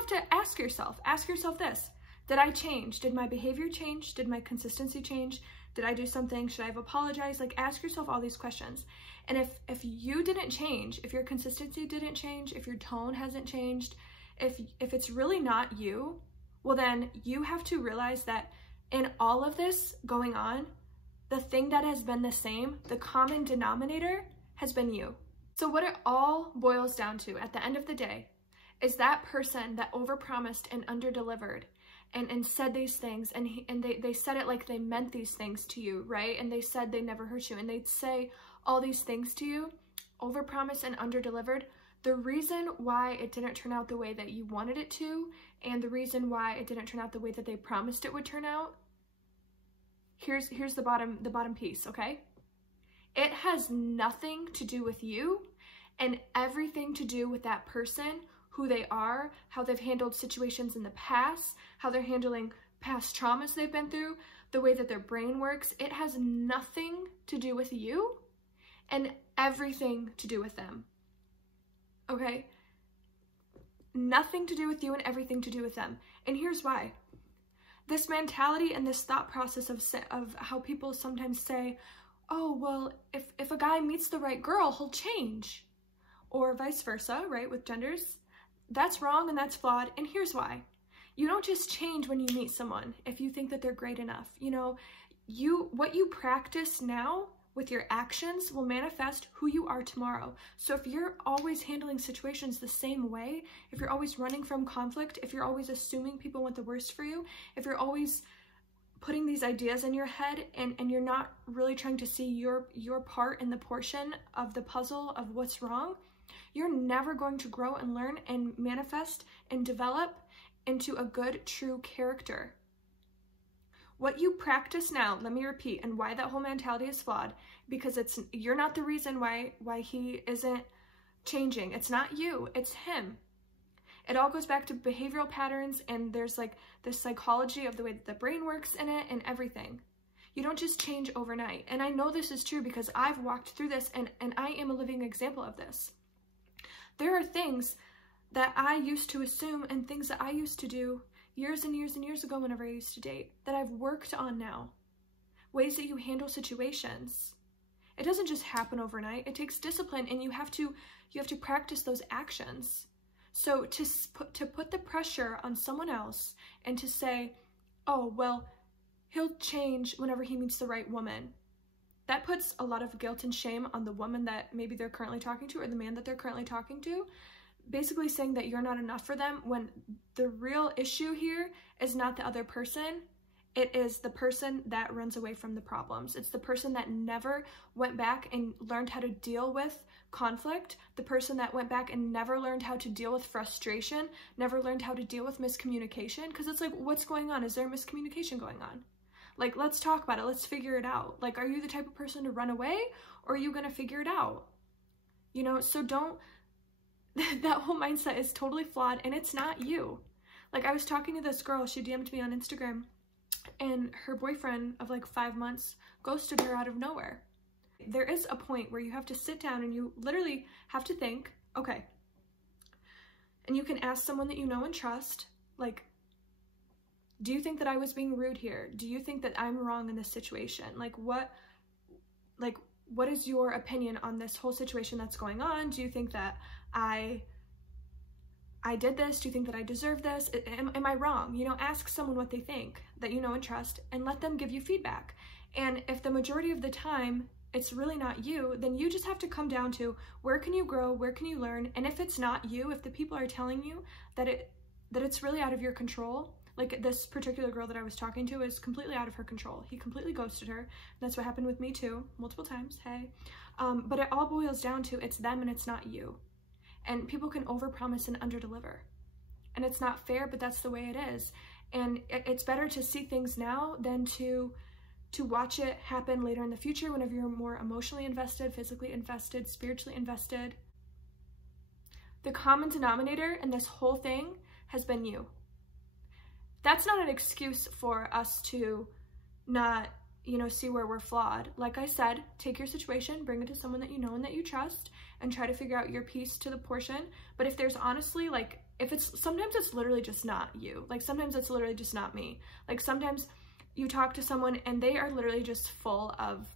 have to ask yourself this. Did I change? Did my behavior change? Did my consistency change? Did I do something? Should I have apologized? Like, ask yourself all these questions. And if you didn't change, if your consistency didn't change, if your tone hasn't changed, if it's really not you, well, then you have to realize that in all of this going on, the thing that has been the same, the common denominator, has been you. So what it all boils down to at the end of the day is that person that overpromised and underdelivered and said these things, and they said it like they meant these things to you, right? And they said they never hurt you, and they'd say all these things to you, overpromised and underdelivered. The reason why it didn't turn out the way that you wanted it to, and the reason why it didn't turn out the way that they promised it would turn out, here's the bottom piece, okay? It has nothing to do with you and everything to do with that person, who they are, how they've handled situations in the past, how they're handling past traumas they've been through, the way that their brain works. It has nothing to do with you and everything to do with them, okay? Nothing to do with you and everything to do with them. And here's why. This mentality and this thought process of how people sometimes say, oh, well, if a guy meets the right girl, he'll change. Or vice versa, right, with genders. That's wrong and that's flawed, and here's why. You don't just change when you meet someone if you think that they're great enough. You know, what you practice now with your actions will manifest who you are tomorrow. So if you're always handling situations the same way, if you're always running from conflict, if you're always assuming people want the worst for you, if you're always putting these ideas in your head and you're not really trying to see your part in the portion of the puzzle of what's wrong, you're never going to grow and learn and manifest and develop into a good, true character. What you practice now, let me repeat, and why that whole mentality is flawed, because you're not the reason why he isn't changing. It's not you, it's him. It all goes back to behavioral patterns, and there's like the psychology of the way that the brain works in it and everything. You don't just change overnight. And I know this is true because I've walked through this and I am a living example of this. There are things that I used to assume and things that I used to do years and years and years ago whenever I used to date that I've worked on now. Ways that you handle situations. It doesn't just happen overnight. It takes discipline, and you have to practice those actions. So to put the pressure on someone else and to say, oh, well, he'll change whenever he meets the right woman. That puts a lot of guilt and shame on the woman that maybe they're currently talking to or the man that they're currently talking to, basically saying that you're not enough for them, when the real issue here is not the other person. It is the person that runs away from the problems. It's the person that never went back and learned how to deal with conflict, the person that went back and never learned how to deal with frustration, never learned how to deal with miscommunication, because it's like, what's going on? Is there miscommunication going on? Like, let's talk about it. Let's figure it out. Like, are you the type of person to run away, or are you going to figure it out? You know, so don't, that whole mindset is totally flawed, and it's not you. Like, I was talking to this girl, she DM'd me on Instagram, and her boyfriend of like 5 months ghosted her out of nowhere. There is a point where you have to sit down and you literally have to think, okay, and you can ask someone that you know and trust, like, do you think that I was being rude here? Do you think that I'm wrong in this situation? Like, what is your opinion on this whole situation that's going on? Do you think that I did this? Do you think that I deserve this? Am I wrong? You know, ask someone what they think that you know and trust, and let them give you feedback. And if the majority of the time it's really not you, then you just have to come down to, where can you grow? Where can you learn? And if it's not you, if the people are telling you that it's really out of your control, like this particular girl that I was talking to is completely out of her control. He completely ghosted her. That's what happened with me too, multiple times, hey. But it all boils down to, it's them and it's not you. And people can overpromise and underdeliver. And it's not fair, but that's the way it is. And it's better to see things now than to watch it happen later in the future, whenever you're more emotionally invested, physically invested, spiritually invested. The common denominator in this whole thing has been you. That's not an excuse for us to not, you know, see where we're flawed. Like I said, take your situation, bring it to someone that you know and that you trust, and try to figure out your piece to the portion. But if there's honestly, like, sometimes it's literally just not you. Like sometimes it's literally just not me. Like sometimes you talk to someone and they are literally just full of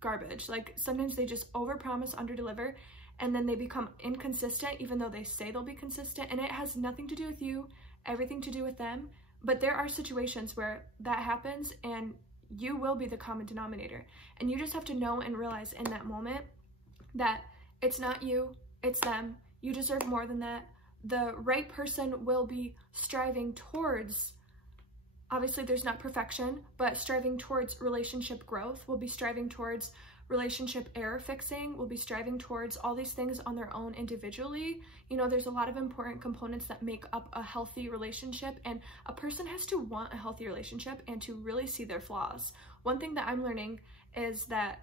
garbage. Like sometimes they just overpromise, underdeliver, and then they become inconsistent even though they say they'll be consistent, and it has nothing to do with you, everything to do with them. But there are situations where that happens and you will be the common denominator, and you just have to know and realize in that moment that it's not you, it's them. You deserve more than that. The right person will be striving towards, obviously there's not perfection, but striving towards relationship growth, will be striving towards relationship error fixing, will be striving towards all these things on their own individually. You know, there's a lot of important components that make up a healthy relationship, and a person has to want a healthy relationship and to really see their flaws. One thing that I'm learning is that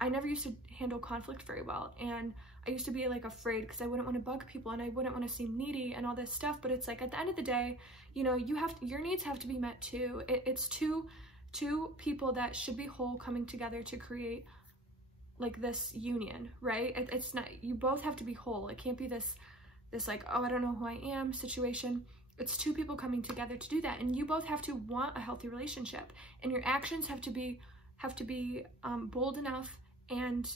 I never used to handle conflict very well, and I used to be like afraid because I wouldn't want to bug people and I wouldn't want to seem needy and all this stuff. But it's like at the end of the day, you know, your needs have to be met too. It's two people that should be whole coming together to create like this union, right? It's not, you both have to be whole. It can't be this like, oh, I don't know who I am situation. It's two people coming together to do that, and you both have to want a healthy relationship, and your actions have to be bold enough and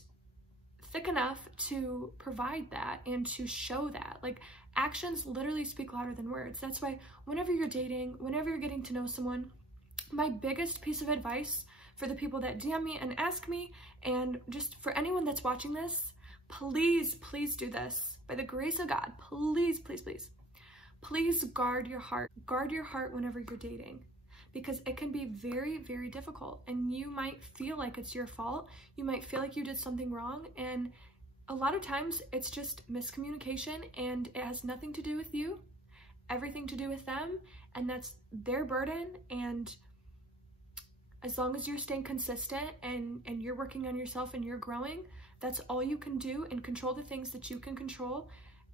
thick enough to provide that and to show that. Like actions literally speak louder than words. That's why whenever you're dating, whenever you're getting to know someone, my biggest piece of advice for the people that DM me and ask me, and just for anyone that's watching this, please do this. By the grace of God, please guard your heart. Guard your heart whenever you're dating, because it can be very, very difficult, and you might feel like it's your fault. You might feel like you did something wrong, and a lot of times it's just miscommunication, and it has nothing to do with you, everything to do with them, and that's their burden. And as long as you're staying consistent and you're working on yourself and you're growing, that's all you can do, and control the things that you can control.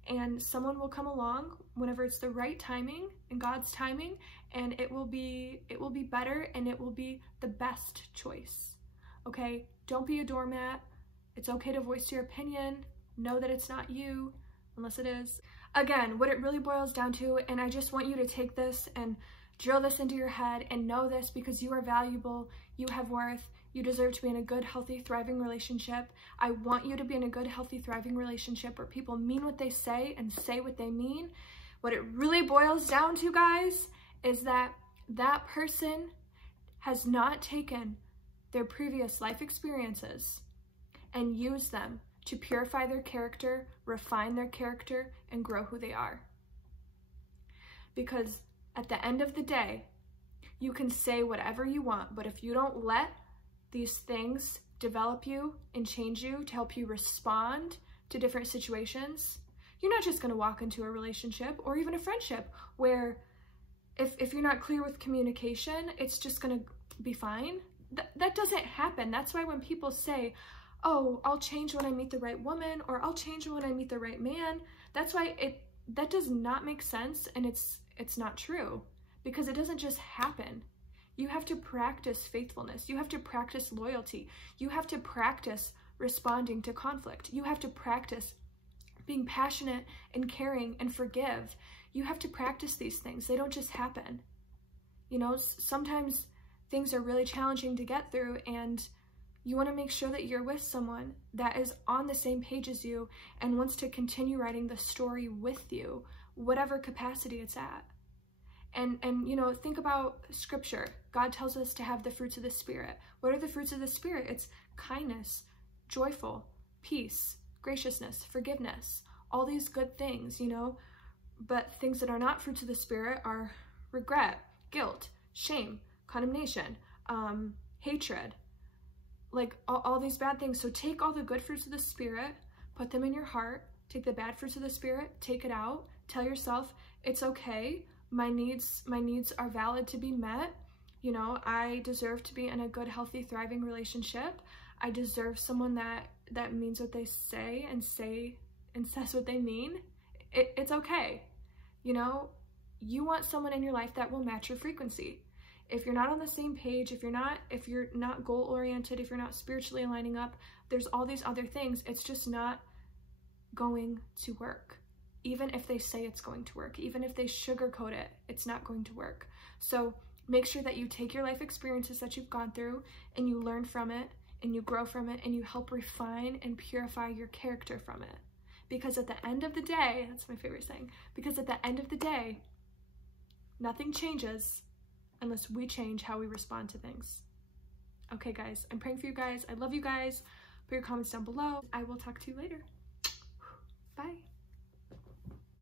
And someone will come along whenever it's the right timing, in God's timing, and it will be better, and it will be the best choice. Okay? Don't be a doormat. It's okay to voice your opinion. Know that it's not you, unless it is. Again, what it really boils down to, and I just want you to take this and drill this into your head and know this, because you are valuable, you have worth, you deserve to be in a good, healthy, thriving relationship. I want you to be in a good, healthy, thriving relationship where people mean what they say and say what they mean. What it really boils down to, guys, is that that person has not taken their previous life experiences and used them to purify their character, refine their character, and grow who they are. Because at the end of the day, you can say whatever you want, but if you don't let these things develop you and change you to help you respond to different situations, you're not just going to walk into a relationship or even a friendship where if you're not clear with communication, it's just going to be fine. That doesn't happen. That's why when people say, oh, I'll change when I meet the right woman, or I'll change when I meet the right man, that's why that does not make sense, and it's not true, because it doesn't just happen. You have to practice faithfulness. You have to practice loyalty. You have to practice responding to conflict. You have to practice being passionate and caring and forgive. You have to practice these things. They don't just happen. You know, sometimes things are really challenging to get through, and you want to make sure that you're with someone that is on the same page as you and wants to continue writing the story with you, whatever capacity it's at. And you know, think about scripture. God tells us to have the fruits of the Spirit. What are the fruits of the Spirit? It's kindness, joyful, peace, graciousness, forgiveness, all these good things, you know. But things that are not fruits of the Spirit are regret, guilt, shame, condemnation, hatred, like all these bad things. So take all the good fruits of the Spirit, put them in your heart, take the bad fruits of the Spirit, take it out, tell yourself, it's okay. My needs are valid to be met. You know, I deserve to be in a good, healthy, thriving relationship. I deserve someone that means what they say and says what they mean. It's okay. You know, you want someone in your life that will match your frequency. If you're not on the same page, if you're not goal-oriented, if you're not spiritually aligning up, there's all these other things. It's just not going to work. even if they say it's going to work, even if they sugarcoat it, it's not going to work. So make sure that you take your life experiences that you've gone through and you learn from it and you grow from it and you help refine and purify your character from it. Because at the end of the day, that's my favorite saying, because at the end of the day, nothing changes unless we change how we respond to things. Okay, guys, I'm praying for you guys. I love you guys. Put your comments down below. I will talk to you later. Bye.